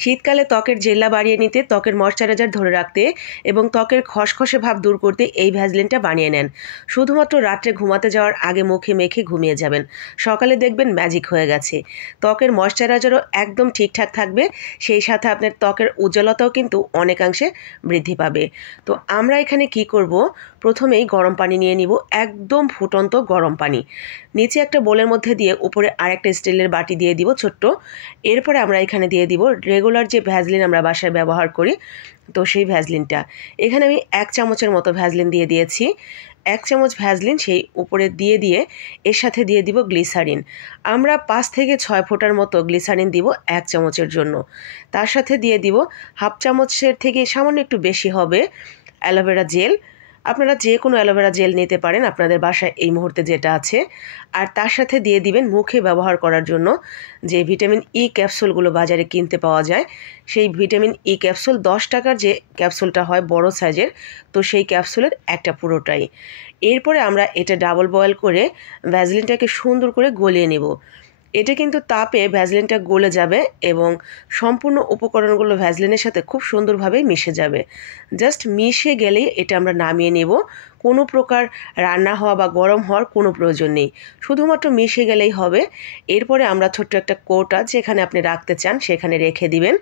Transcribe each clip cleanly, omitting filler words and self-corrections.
শীতকালে ত্বকের জেল্লা বাড়িয়ে নিতে, ত্বকের ময়শ্চারাইজার ধরে রাখতে এবং ত্বকের খসখসে ভাব দূর করতে এই ভ্যাসলিনটা বানিয়ে নেন। শুধুমাত্র রাত্রে ঘুমাতে যাওয়ার আগে মুখে মেখে ঘুমিয়ে যাবেন, সকালে দেখবেন ম্যাজিক হয়ে গেছে। ত্বকের ময়শ্চারাইজারও একদম ঠিকঠাক থাকবে, সেই সাথে আপনার ত্বকের উজ্জ্বলতাও কিন্তু অনেকাংশে বৃদ্ধি পাবে। তো আমরা এখানে কি করব, প্রথমেই গরম পানি নিয়ে নিব, একদম ফুটন্ত গরম পানি। নিচে একটা বোলের মধ্যে দিয়ে উপরে আরেকটা স্টিলের বাটি দিয়ে দিব ছোট্ট। এরপরে আমরা এখানে দিয়ে দিব রেগুলার যে ভ্যাসলিন আমরা বাসায় ব্যবহার করি, তো সেই ভ্যাসলিনটা। এখানে আমি 1 চামচের মতো ভ্যাসলিন দিয়ে দিয়েছি। 1 চামচ ভ্যাসলিন সেই উপরে দিয়ে এর সাথে দিয়ে দিব গ্লিসারিন। আমরা 5 থেকে 6 ফোঁটার মতো গ্লিসারিন দিব 1 চামচের জন্য। তার সাথে দিয়ে দিব হাফ চামচের থেকে সামান্য একটু বেশি হবে অ্যালোভেরা জেল। আপনারা যে কোনো অ্যালোভেরা জেল নিতে পারেন আপনাদের বাসায় এই মুহূর্তে যেটা আছে। আর তার সাথে দিয়ে দিবেন মুখে ব্যবহার করার জন্য যে ভিটামিন ই ক্যাপসুলগুলো বাজারে কিনতে পাওয়া যায়, সেই ভিটামিন ই ক্যাপসুল 10 টাকার যে ক্যাপসুলটা হয় বড় সাইজের, তো সেই ক্যাপসুলের একটা পুরোটাই। এরপরে আমরা এটা ডাবল বয়েল করে ভ্যাসলিনটাকে সুন্দর করে গলিয়ে নেব। এটা কিন্তু তাপে ভ্যাসলিনটা গলে যাবে এবং সম্পূর্ণ উপকরণগুলো ভ্যাসলিনের সাথে খুব সুন্দরভাবে মিশে যাবে। জাস্ট মিশে গেলেই এটা আমরা নামিয়ে নেব। কোনো প্রকার রান্না হওয়া বা গরম হওয়ার কোনো প্রয়োজন নেই, শুধুমাত্র মিশে গেলেই হবে। এরপরে আমরা ছোট্ট একটা কৌটা যেখানে আপনি রাখতে চান সেখানে রেখে দিবেন।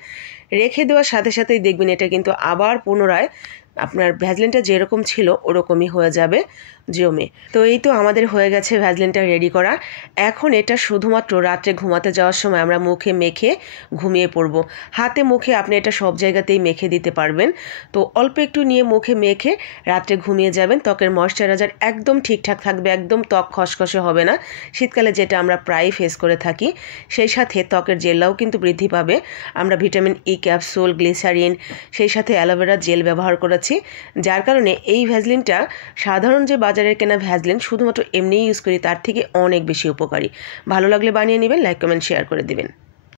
রেখে দেওয়ার সাথে সাথেই দেখবেন এটা কিন্তু আবার পুনরায় আপনার ভ্যাসলিনটা যেরকম ছিল ওরকমই হয়ে যাবে জমে। তো এই তো আমাদের হয়ে গেছে ভ্যাসলিনটা রেডি করা। এখন এটা শুধুমাত্র রাত্রে ঘুমাতে যাওয়ার সময় আমরা মুখে মেখে ঘুমিয়ে পড়ব। হাতে মুখে আপনি এটা সব জায়গাতেই মেখে দিতে পারবেন। তো অল্প একটু নিয়ে মুখে মেখে রাত্রে ঘুমিয়ে যাবেন। ত্বকের ময়শ্চারাইজার একদম ঠিকঠাক থাকবে, একদম ত্বক খসখসে হবে না, শীতকালে যেটা আমরা প্রায়ই ফেস করে থাকি। সেই সাথে ত্বকের জেল্লাও কিন্তু বৃদ্ধি পাবে। আমরা ভিটামিন ই ক্যাপসুল, গ্লিসারিন, সেই সাথে অ্যালোভেরা জেল ব্যবহার করেছি, যার কারণে এই ভ্যাসলিনটা সাধারণ যে বাজারের কেনা ভ্যাসলিন শুধুমাত্র এমনিই ইউজ করি তার থেকে অনেক বেশি উপকারী। ভালো লাগলে বানিয়ে নেবেন, লাইক কমেন্ট শেয়ার করে দিবেন।